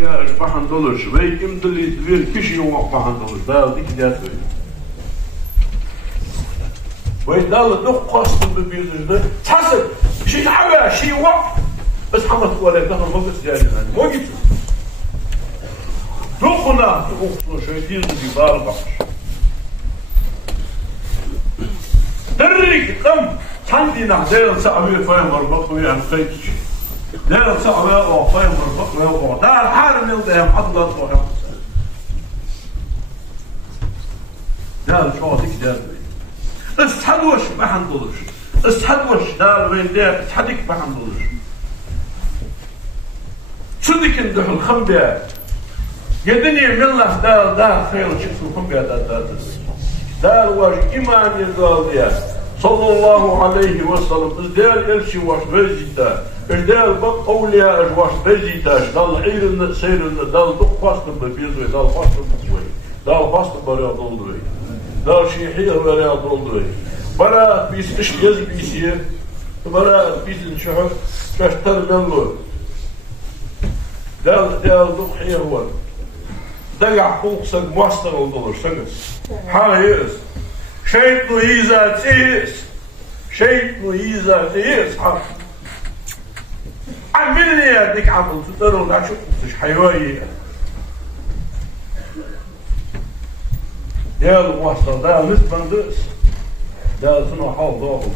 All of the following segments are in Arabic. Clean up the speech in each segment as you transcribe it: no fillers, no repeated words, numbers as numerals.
Ja, $100. Weet je, de weer kiezen jongen $100. Daar dik dat weer. Weet dat het nog kosten bebieden is. Tassen, zie nou, zie wat. بس حمد ولا كان مبس يعني مو جيت روحنا شايفين في باربع دريك قم عندي نحدين صعبة فاهم مربط ويا خيط لا صعبة وفاهم مربط ويا لا الحارم يلدهم حضلت وهم ده شو هذيك ده استحدوش ما حنضلش استحدوش ده وين ده استحدك ما حنضلش صدق عنده الخنبة يدني من الله دار خير شوفوا الخنبة دار واجه إيمان يدار صلى الله عليه وسلم إزدال إلشي واش بزيتا إزدال بق أولياء واش بزيتاش دال عير سير دال دق فاست ببيزوي دال فاست بقوي دال فاست بريا دولدوي دال شيحية بريا دولدوي برا بيس إشياز بيسيه برا بيس نشهر كاشتر منلو دال ضحية هو دقع فوق سق ماستر والدولار سقس حايس شيء نهيزة تيس شيء نهيزة تيس عملني يا ديك عمل تدرون لا شوفش حيوية يا الماستر ده نسبة ندس ده سنو حال ضاغط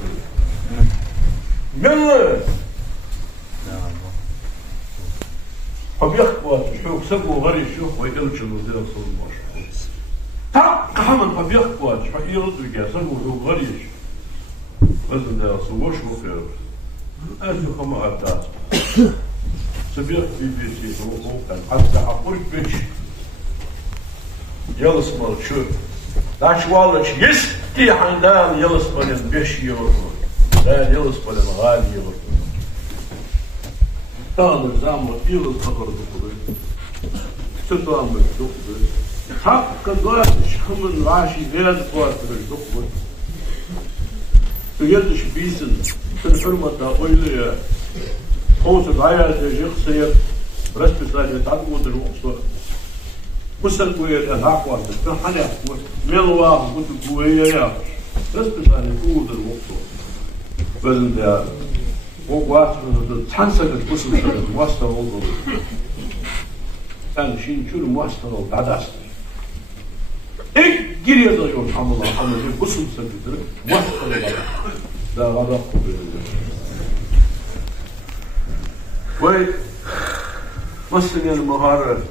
من فبيخبط شوف سقوا غري شوف ويقلشوا زي الصوت ماشي تاق حمن فبيخبط شو يرد ويا سقوا شوف غري وزن ده صوت شو خير أجل خما أتاس سبيخ في بيسي هو كان حتى أقول بيش يلص مال شو لا شوالش يستي عندان يلص مال بيش يورد لا يلص مال غالي يورد تاخذ الزامر يلص خبر دكتور ستوامر دكتور حق الوقت شخمن راشي غير الوقت بالدكتور تجدش بيسن الحرمة تقول خوص العيال يخسر رسم ثاني تعبوا الوقت وصل قوية الهاق واحد كان حدا ملوا كنت قوية يا رسم ثاني قوة الوقت بل ده وقت تحنسك القسم المواصلة وضع كان شيء شو المواصلة وقعداست إيه جري يا زيون الحمد لله الحمد لله القسم سكتر مواصلة لا غدا وي مسني المهارة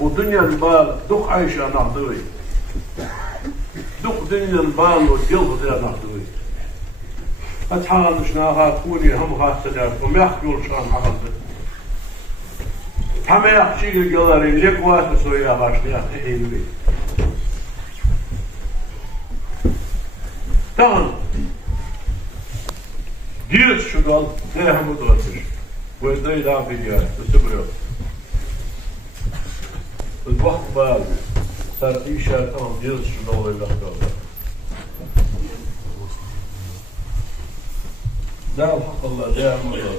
ودنيا البال دق عيشة نحضوي دق دنيا البال والجلد ذا نحضوي أتحاول شناها تكوني هم غاسلة وما يحكيول شان حقلت هم يحكي الجلارين لك واسسوا يا غاشني أخي إلوي تمام ديرت شغال ده هم درسش وده يدعم في جاي تسبره الوقت بال صار إيشا تمام ديرت شغال ولا خلاص ده الحق الله ده مرة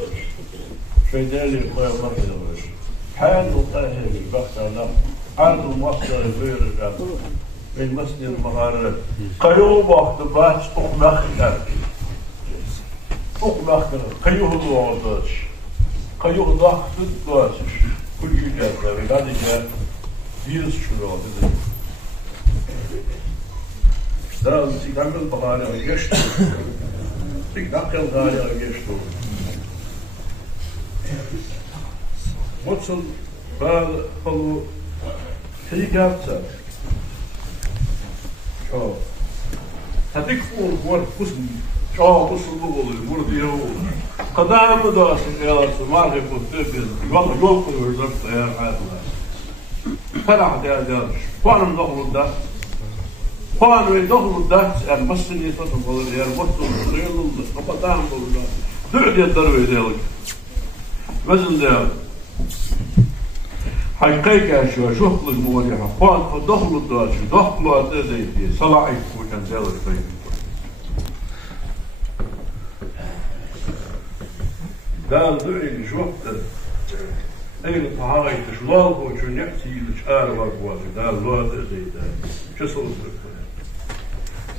في دالي قوي مرة حال وطاهر البحث عن عرض مصدر غير الجامعة من مسجد المغاربة قيوم وقت باش أخمخنا قيوه الوعداش قيوه ضغط الداش كل شيء جاء بعد جاء ديرس شروع ده نسيت المغاربة يشتو تقدر الغالي يشتو وصل بال خلو حيقاتها شو هذيك فور فور قسم شو قسم بقول يقول ديو قدام داس يلا سماه يقول والله يوقف ويرزق يا هذا فرح ده وانا مدخل ده وانا مدخل ده بس اللي تفضل يا وصل ريال قدام بقول دعي الدروي ذلك وزن ده حقيقة شو شغل المواضيع فان دخل الداش دخل هذا صلاحي كان ذلك طيب ده دعي شو أين طهاي تشلال وشون يحتي لشار وقواتي دا الواد زي دا شو صوت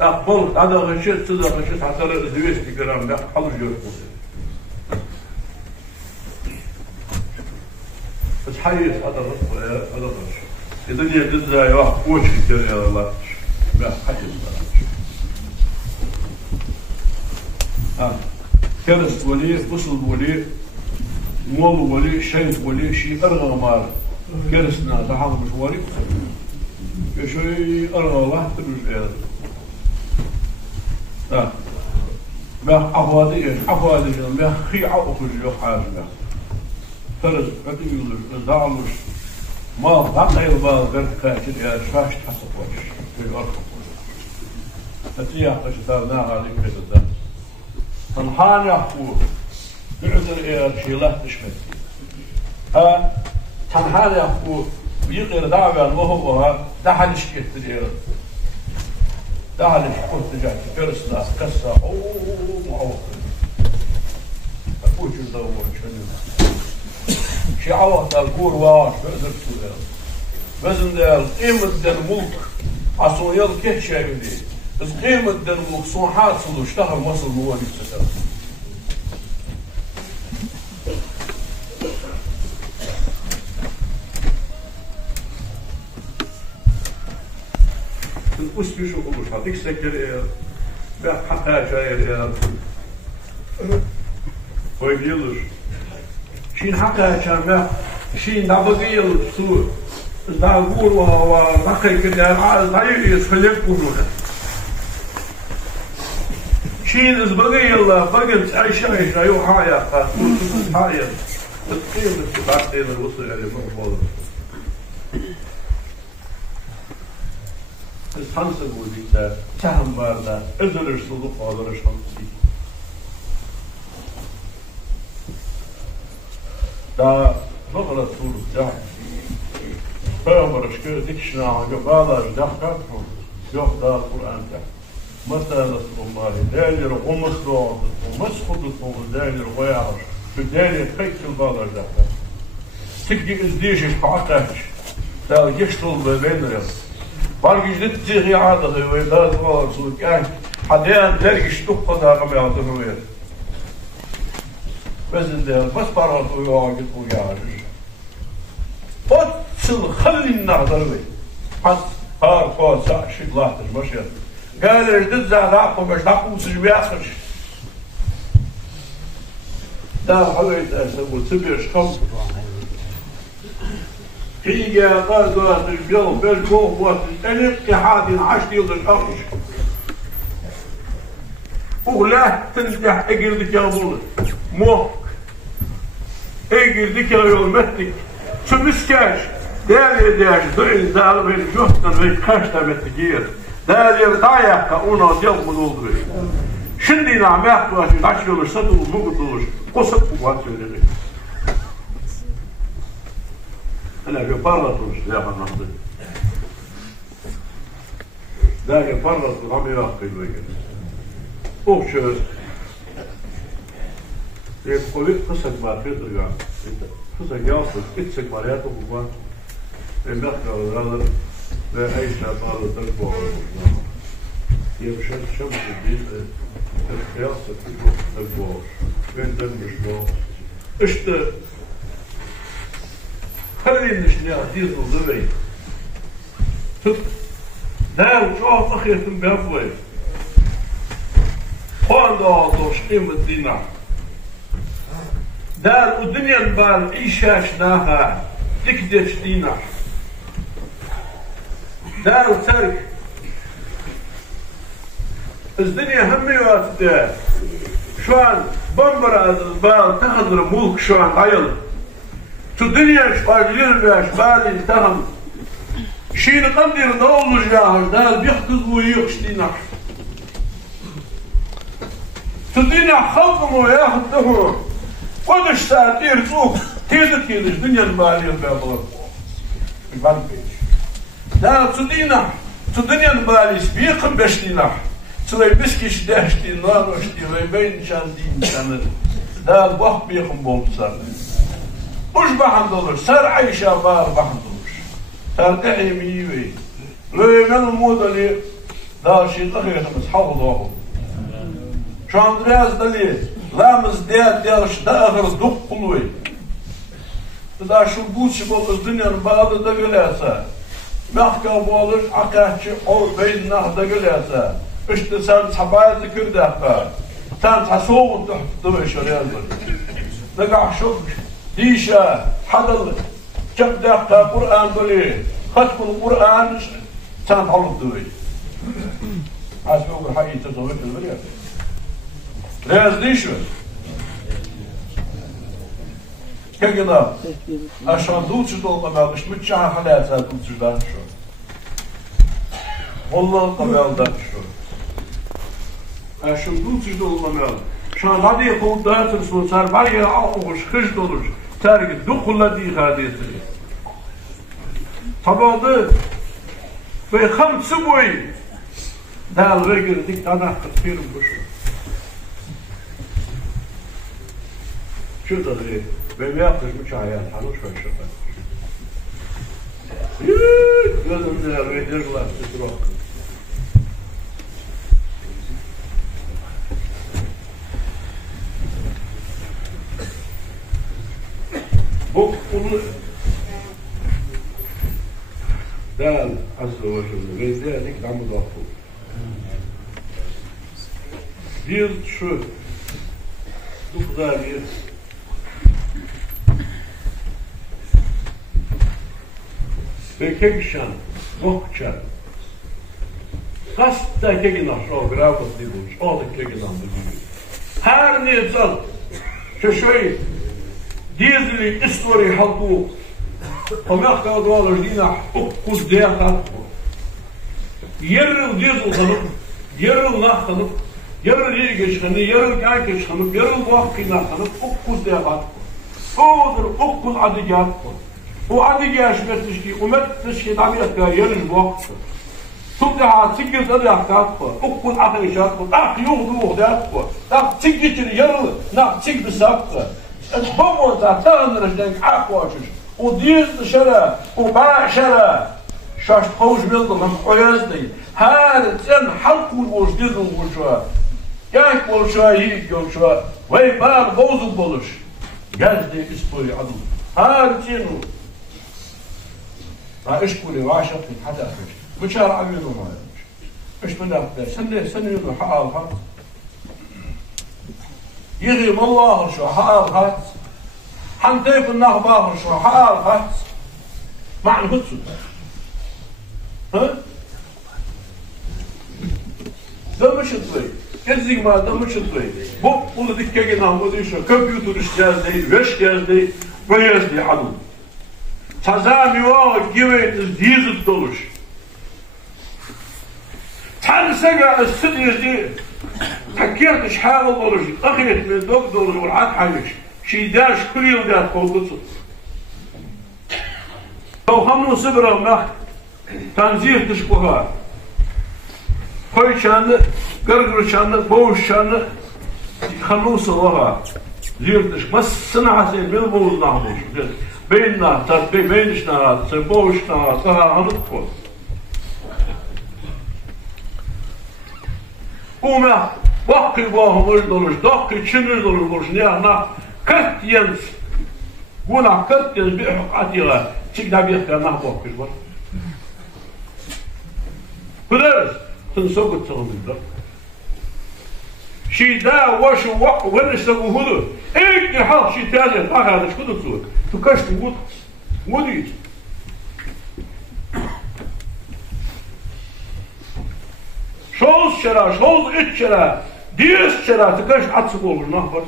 أقبل هذا غشيت تدا غشيت حتى لا زويش تكرام لا حلو جربه بس حيز هذا الرزق هذا الرزق الدنيا جزء يروح وش كتير يا الله لا حيز كرس ولي بصل ولي مول ولي شيء ولي شيء أرغى مال كرسنا تحضر مش ولي شيء أرغى الله تلوش ما أفوادي ما خي عقل جو حاجة فرز قديم الزعلوش ما ضاق يبغى غير كاتل يا شاش تحسب وش في الأرض نتيجة اشتغلنا عليك كذا تنحان يحفور يعذر إيه شيلات تشمت تنحان يحفور بيغير دعوة وهو دحل شكيت الإيه دحل شكيت جات كرسنا كسر معوق أقول شو دور شنو شي عوض الكور واش بقدر تقول بزن دال قيمة دال ملك عصو يل كه شيء دي بس قيمة دال ملك صوحات صلو اشتهر مصر موالي بتسر الأسبي شو قبش هاتيك سكر ايه بيح حقا شاير ايه ويبيلش شين حقا كان شين نبغيل سور داغور ونقي كده عايز يسفلك كلنا شين إزبغيل بقيت عيش أيوة حايا قاتل حايا تقيم التبعتين الوصل على مقبول الخمسة بوديتا تهم باردا إزل الصدق وهذا الشمسي دا نقرأ سورة جاء فأمرش كردكشنا عقبالا جدحكاتهم يقضى القرآن جاء متى نصر الله دالر ومصر ومسخطكم دالر ويعرش بدالر خيك البالا جدحكات تكدي ازديشش بعقاش دا يشتغل ببين ريس بارجي جدت تيغي عادة ويداد الله سوكاك حديان تلقش تقضى غمي عدنوير بس برات ويواجد ويعرج فتصل خلي النهضر بي حس هار فاس عشق لاحتش مشير قال اجدد زعلاقه باش دعقو سجبياخش دا حويت اسبو تبيش خمس هي قال دوات الجو بالجو وات الانق حادي عشت يلدش ارش ولا تنجح اجردك يا بولد مو اجردك يا يومتك شو مسكاش دالي داش دعين دال بين جهتنا بين كاشتا بتجير دالي رضايا كأونا ديال مدود بي شندي نعمات واشي دعش يولش سطو ومقدوش قصد وقوات يولي أنا في فرطوش يا فنحضر دالي فرط غمي يقل ويجب أوشو يقولي قصد ما فيدر يعني قصد ياصل اتسك مرياته بقوان المخطر الغلط لا أي شعطار تربو يمشي شمس الدين الخياصة تربو بين دم مشبو اشت خلي نشني عديد وضبعي داو شوف أخي يتم بأفوي خوان دوش قيمة دينار دار الدنيا نبال إيشاش ناها تكدش دينار دار ترك الدنيا همي واتده شوان بمبرا البال تخدر ملك شوان عيل تو الدنيا شباجير باش بالي تهم شين قدر دولو جاهر دار بيخدد ويخش دينار تو الدنيا خلقم وياخده قدش ساتير سوق تيدك الدنيا المالية البابلة البان بيش لا تدنيا المالي سبيقم بشتينا تلي بسكيش داشتي نار وشتي ويبين شان دين شان لا البحر بيقم بومسان مش بحندلش سر عيشة بار بحندلش سر قحيمي وي لو من المودلي دا شيء أخير خمس حافظوه شان دراز دلي لامز ديات ديالش دا أخر دق قلوي دا شو بوش بول الدنيا بعد دا قلاسا محكا بولش عقاهش أو بين نهدا قلاسا اشتسان صبايا ذكر داقا تان تحسوه تحت دوش رياض نقع شوف ديشا حدل جب داقا قرآن دولي ختم القرآن تان تعلق دوي عاسبه الحقيقة تزوج البريد رياض ديشو كذا عشان دوتش دول ما مش متشاع حالاتها دوتش ده شو والله قبل ده شو عشان دوتش دول ما شان هذه يقول ده ترسل صار بعيا عقوش خش دولش تارك دخل الذي هذه طبعا ده في 5 سبوي ده الرجل ديك أنا كثير بشو شو ده غير بياخذ مش عيال حلوش في الشقة لازم نريد يغلق تروح بقول دال عز وجل غير عم ضافو دير شو دوك داري Bekekşan, Mokçan. Hasta kegina şo gravot dibuç, o da keginan dibuç. Her niyetsal, şöyle dizili istori halku, Pamyak kağıdıvalar dina okkuz deyakat. Yarın dizil kanıp, yarın nah kanıp, yarın iyi geçkanı, yarın kâr geçkanıp, yarın vaktina kanıp, okkuz deyakat. Odur okkuz adigat. وعندي جاش متشكي ومتشكي طبيعة يرج وقت تبدأ تيجي ترجع كاتفة أكون عقلي شاتفة تاك يوضو داتفة تاك تيجي تري يرل ناك تيجي بساقفة البومو تاعتان رجلك عقواشش وديز شرا وباع شرا شاش خوش بيلد لهم قيازدي هذا تن حلق والوجديد والوجوا ياك والشوا هيك والشوا وي بار بوزو بولش جازدي اسبوعي عدو هذا تنو اشكولي وعشقي حتى أخرج بشار عبيد وما إيش من أقدر سنة يدو حقال هات يغيب الله شو حقال هات حنطيف النخبار شو حقال هات معنى هتسو ها ده مش الطريق كذي ما ده مش الطريق بوب قول ديك كي نعمل إيش كمبيوتر إشجاز دي وش جاز دي وياز دي عدو تزامي واقع جويت ديز الدولش تنسقى السديس دي تكيرت شحال الدولش أخيت من دوك دولش والعاد حاجش شي داش كل يوم دات قوضته لو خمو صبرا ونخ تنزير تشبهها خوي شان قرقر شان بوش شان خلوص الله زيرتش بس صنعة زين من بوز نعموش بيننا تربي بينشنا تبوشنا تها هنطفل وما بقي باهم ويدولش دقي تشمل دولش نيانا كت ينس قونا كت ينس بيحق عتيغا تيجنا بيحكا نهبوك بيشبر فدرس تنسوق التغمين شي دا وش ونش تقول هدو ايك نحط شي تاني هذا شو تقول تكشف وود ودي شوز شرا شوز اتشرا ديس شرا تكشف عتصبول نهبر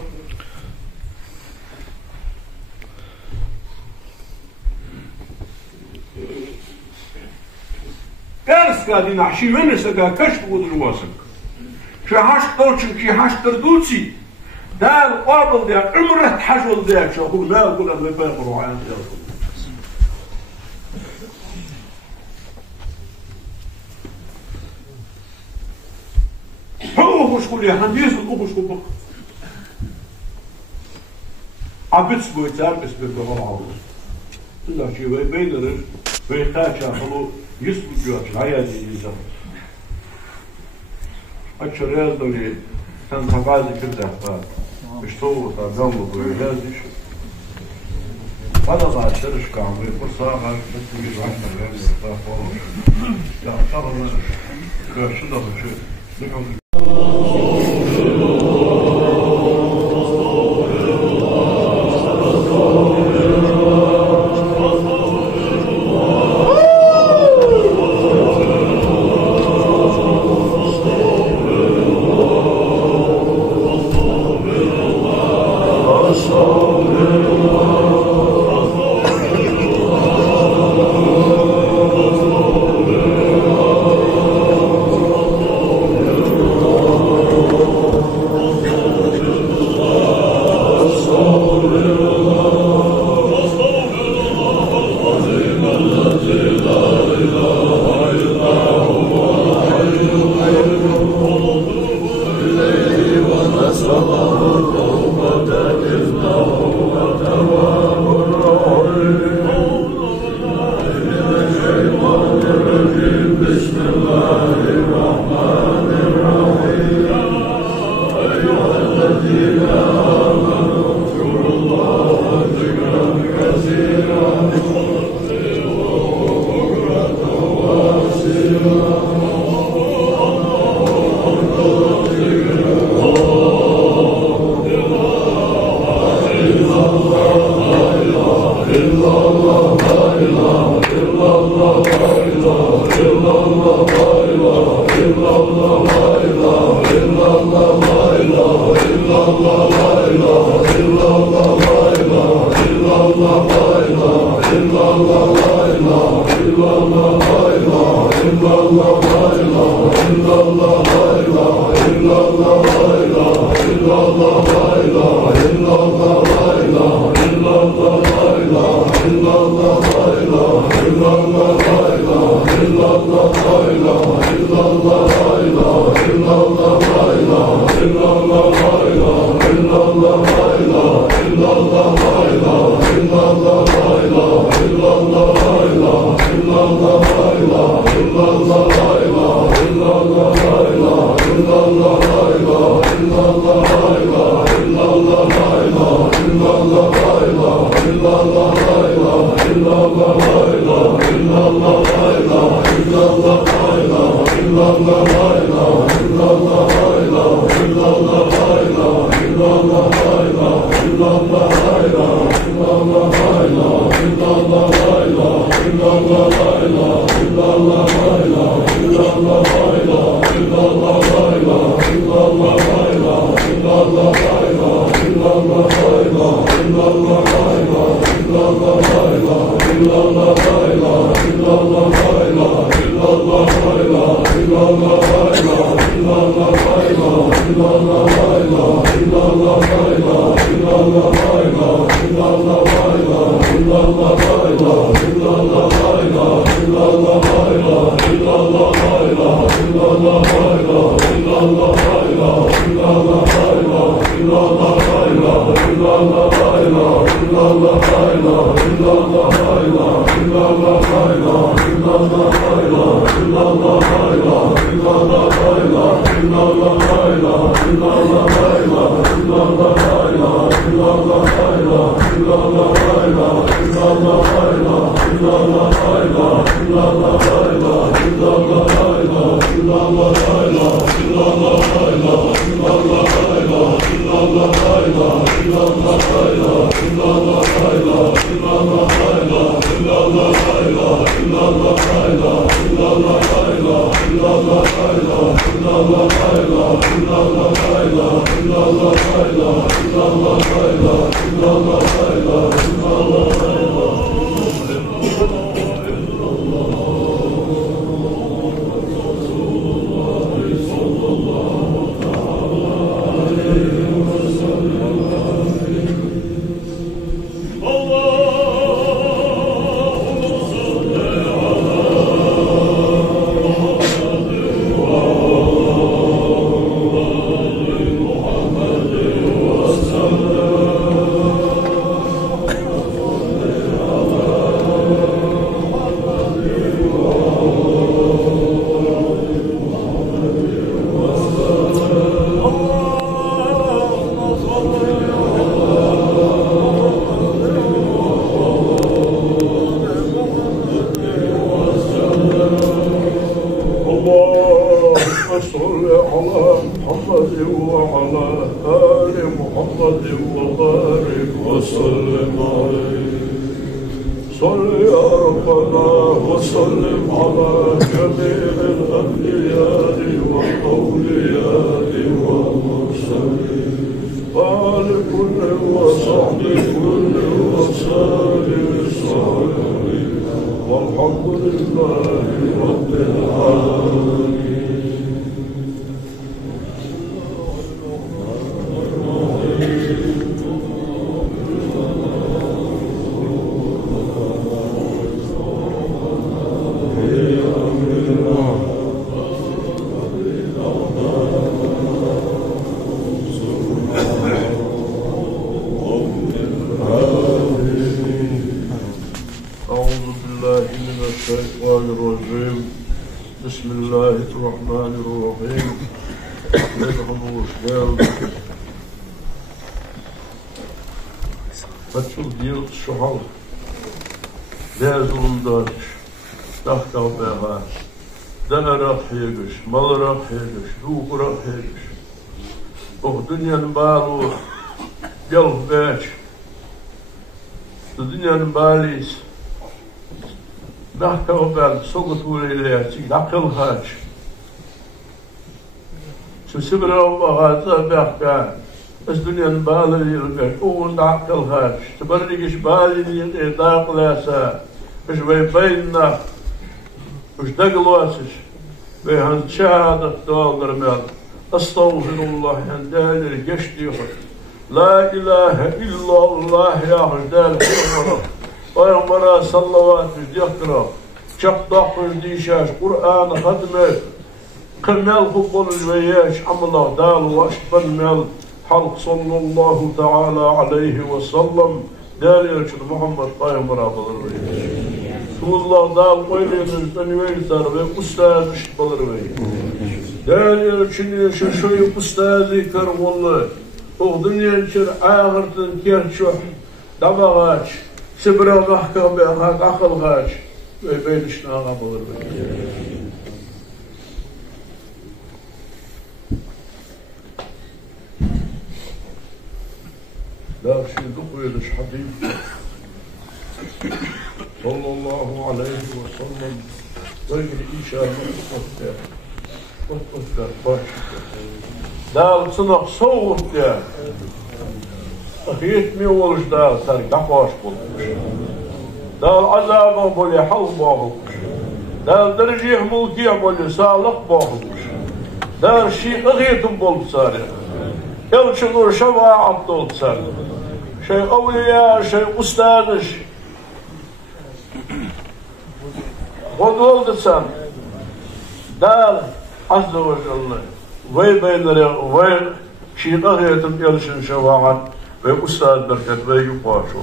درس قاعدين نحشي من سكا كشف وود الواسك شو هاش طوشن شي هاش تردوتي دار قابل ديال عمره تحجل ديال شو هو لا يقول هذا يفرقوا عن ديالكم هو شكون يا هنديس وشكون Arbeitsbeutel ist mit dem Haus. Das ist wie Beiderer, wie Tatscha, hallo, just mit dir, Schleier, die Sache. Açarız böyle sen tagazi kırda işte o da gamlo böyle diş. Bana da açarız kahve bu sağa karşı bir başta böyle daha falan. Ya tamam karşıda da şu. Allah صل يا ربنا وسلم على جميع الأنبياء والأولياء والمرسلين وآل كل وصحب كل وسائر الصالحين والحمد لله رب العالمين. بسم الله الرحمن الرحيم. Kaçıl diyor şuhal. Değerlundaş. Tahtav beğer. Danarak yegiş, malarak yegiş, ruhurak yegiş. O dünyanın bağlı yol beç. Dünyanın bağlıyız. Tahtav beğer soğut uğrayla çık akıl haç. Şu sıvıra bağırsa beğer. Es dünyanın bağlı yılgır, oğun da akıl haç. Tıbarlıgiş bağlı yılgır dağılasa. Biz beynna. Biz dağılasız. Ve hançadık dağılırmel. Estağfirullah hendelir geçtiyor. La ilahe illallah yahır der. Paygambara sallavat biz yaktırak. Çaptaq biz dişaş. Kur'an-ı hatme. Kırmel hukbol ve yeş. Amla dağıl ve aşbanmel. Halk sallallahu ta'ala aleyhi ve sellem. Değerli için Muhammed Paygambara bulur. Tuğullah dağıl koyduğunuz üniversiteler ve ustaz işitmeler ve değerli için şu ustazı kargolu o dünya için ağırtın kerço dabağaç sibra mahkam ve akılgaç ve beynişine ağa bulur ve لا شيء دخل حبيب صلى الله عليه وسلم غير إيشاء مطلق باش دال صنق صوت يا أخيت مي ولش دال سارق دقاش بولش دال عذابه بولي حل باهوش دال درجيه ملكيه بولي سالق باهوش دال شيء أخيتم بول سارق يلشنور شفاعة دول سارق شيء أولياء شيء أستاذش Kodol desem, dal azze ve celle, ve beynere, ve şiqa heyetim gelişin şevaat, ve ustad bereket, ve yuqaşu.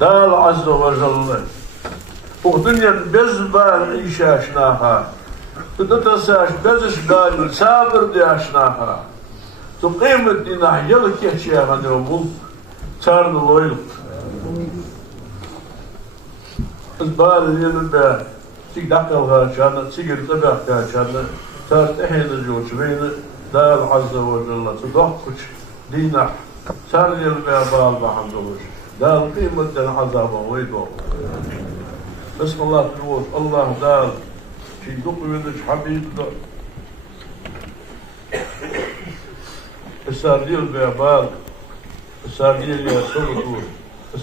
Dal azze ve celle, o dünyanın bezbal işaşnaha, tutasas beziş bal sabır diyaşnaha, tu kıymet dinah yıl keçiyahan yomul, çarlı loyluq. Bal yılın be, Sik dakika şanı, sigir tabak şanı, tart ehli joç ve dal azze ve celle tudakkuç dina sarjel be bal bahamduluş. Dal kıymetten azaba ve do. Bismillah diyoruz Allah dal şi dokuyuş habib da. Sarjel be bal sarjel ya sorudur.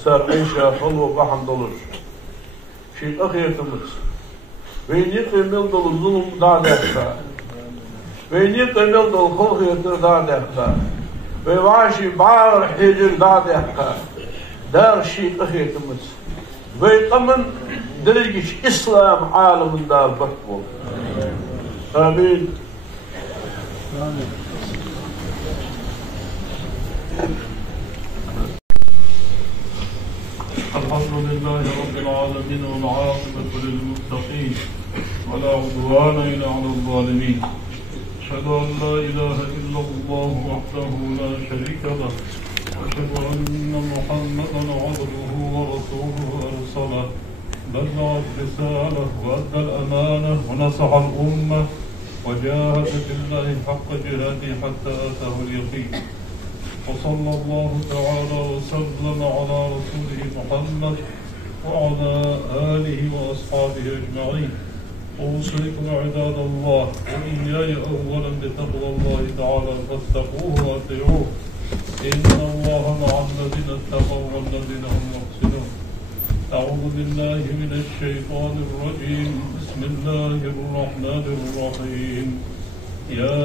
Sarjel xalwa bahamduluş. Şi ahiyetimiz Veyni kıymel dolu zulüm dağdakta. Veyni kıymel dolu kılgıyatır dağdakta. Ve vaşi bağır hecir dağdakta. Dar şiik ahiyetimiz. Ve tamın dirgiç İslam aleminde bakbol. Amin. الحمد لله رب العالمين والعاقبة للمتقين ولا عدوان إلا على الظالمين أشهد أن لا إله إلا الله وحده لا شريك له أشهد أن محمدا عبده ورسوله أرسله بلغ الرسالة وأدى الأمانة ونصح الأمة وجاهد في الله حق جهاده حتى آتاه اليقين وصلى الله تعالى وسلم على رسوله محمد وعلى آله وأصحابه أجمعين. أوصيكم عباد الله وإياي أولا بتقوى الله تعالى فاتقوه وأطيعوه. إن الله مع الذين اتقوا والذين هم محسنون. أعوذ بالله من الشيطان الرجيم. بسم الله الرحمن الرحيم. يا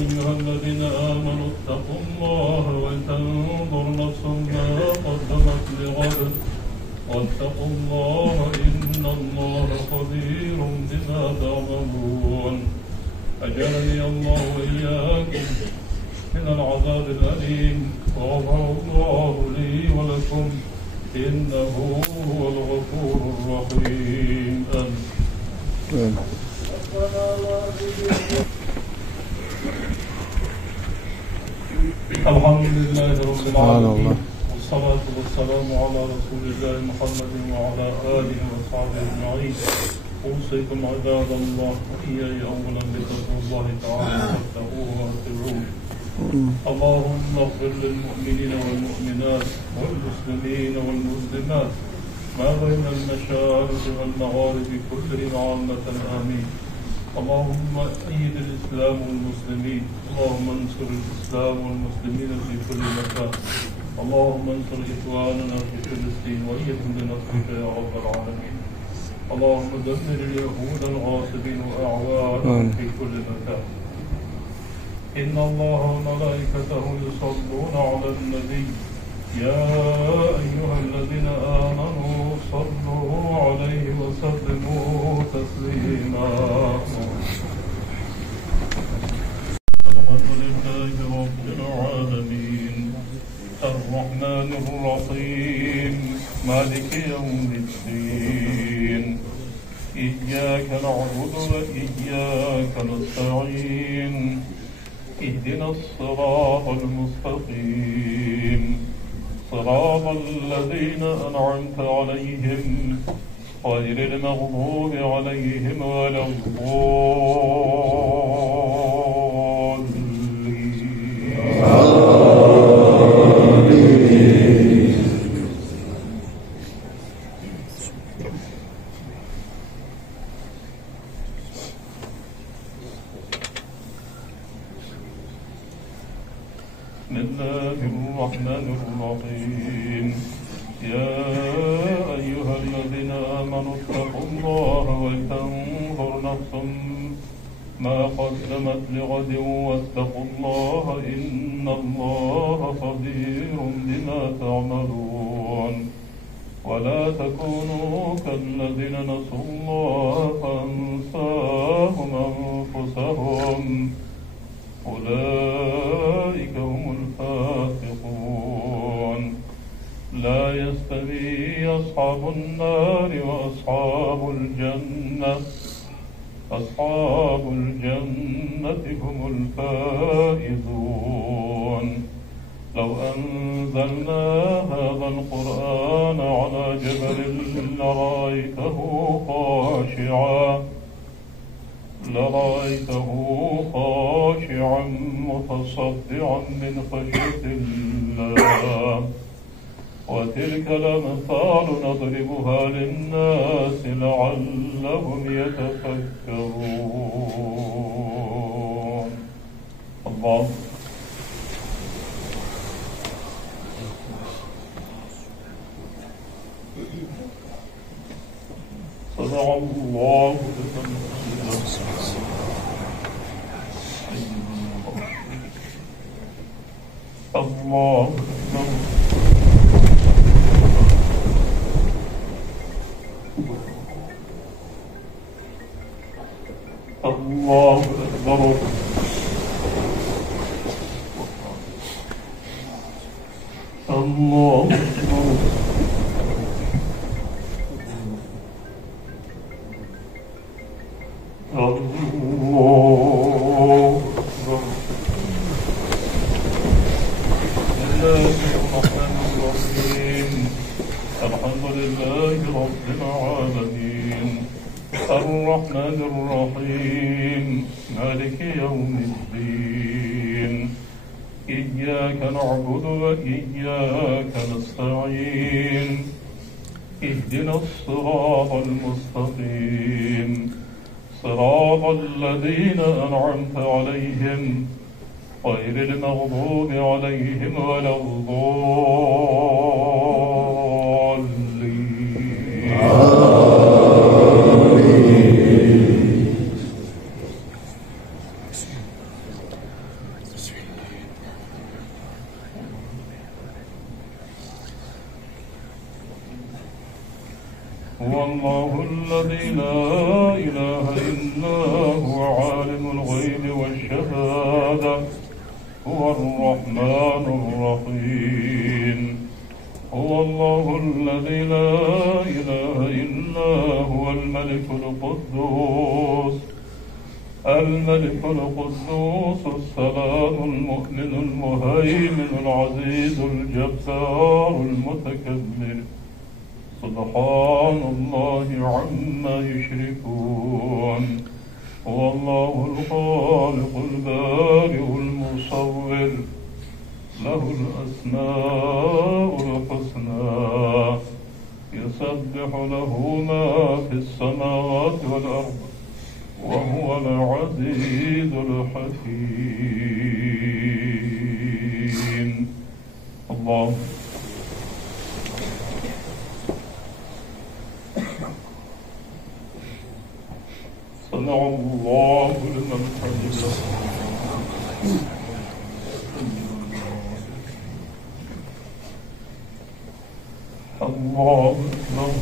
أيها الذين آمنوا اتقوا الله ولتنظر نفس ما قدمت لغد واتقوا الله إن الله خبير بما تعملون. أجرني الله وإياكم من العذاب الأليم وغفر الله لي ولكم إنه هو الغفور الرحيم. آمين. الحمد لله رب العالمين والصلاة والسلام على رسول الله محمد وعلى آله وصحبه أجمعين. أوصيكم عباد الله وإياي أولا بتقوى الله تعالى واتقوه وأطيعوه. اللهم اغفر للمؤمنين والمؤمنات والمسلمين والمسلمات ما بين المشارق والمغارب كلهم عامة آمين. اللهم أيد الإسلام والمسلمين. اللهم انصر الإسلام والمسلمين في كل مكان. اللهم انصر إخواننا في فلسطين وأيدهم بنصرك يا رب العالمين. اللهم دمر اليهود الغاصبين وأعوانهم في كل مكان. إن الله وملائكته يصلون على النبي يا أيها الذين آمنوا صلوا عليه وسلموا تسليما. الحمد لله رب العالمين الرحمن الرحيم مالك يوم الدين. إياك نعبد وإياك نستعين. اهدنا الصراط المستقيم صراط الذين أنعمت عليهم غير المغضوب عليهم ولا الضالين. بسم الله الرحمن الرحيم. يا أيها الذين آمنوا اتقوا الله ولتنظر نفس ما قدمت لغد واتقوا الله إن الله خبير بما تعملون. ولا تكونوا كالذين نسوا الله فأنساهم أنفسهم أولئك هم الفاسقون. لا يستوي أصحاب النار وأصحاب الجنة. أصحاب الجنة هم الفائزون. لو أنزلنا هذا القرآن على جبل لرأيته خاشعا متصدعا من خشية الله. وتلك الأمثال نضربها للناس لعلهم يتفكرون. الله. صدق الله الله الله أكبر. الله أكبر. الحمد لله رب العالمين الرحمن الرحيم مالك يوم الدين. إياك نعبد وإياك نستعين. اهدنا الصراط المستقيم صراط الذين أنعمت عليهم غير المغضوب عليهم ولا الضالين. هو الله الذي لا إله إلا هو عالم الغيب والشهادة هو الرحمن الرحيم. هو الله الذي لا إله إلا هو الملك القدوس السلام المؤمن المهيمن العزيز الجبار المتكبر سبحان الله عما يشركون. هو الله الخالق البارئ المصور له الأسماء الحسنى يسبح له ما في السماوات والأرض وهو العزيز الحكيم. الله سمع الله لمن حمده. الله أكبر.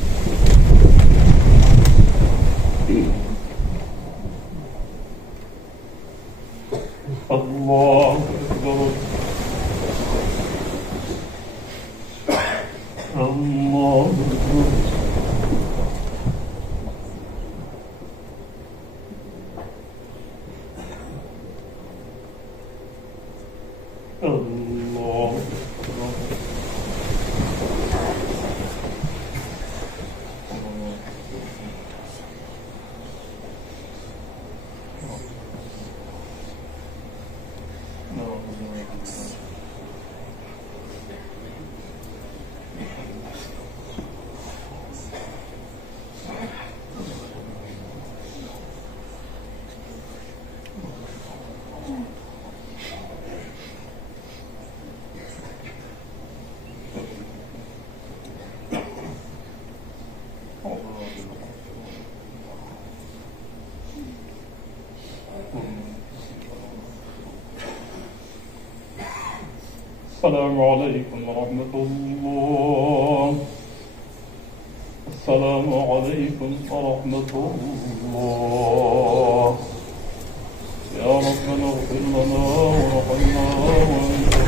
الله أكبر. الله أكبر. الله أكبر. السلام عليكم ورحمة الله. السلام عليكم ورحمة الله. يا ربنا اغفر لنا وارحمنا وانت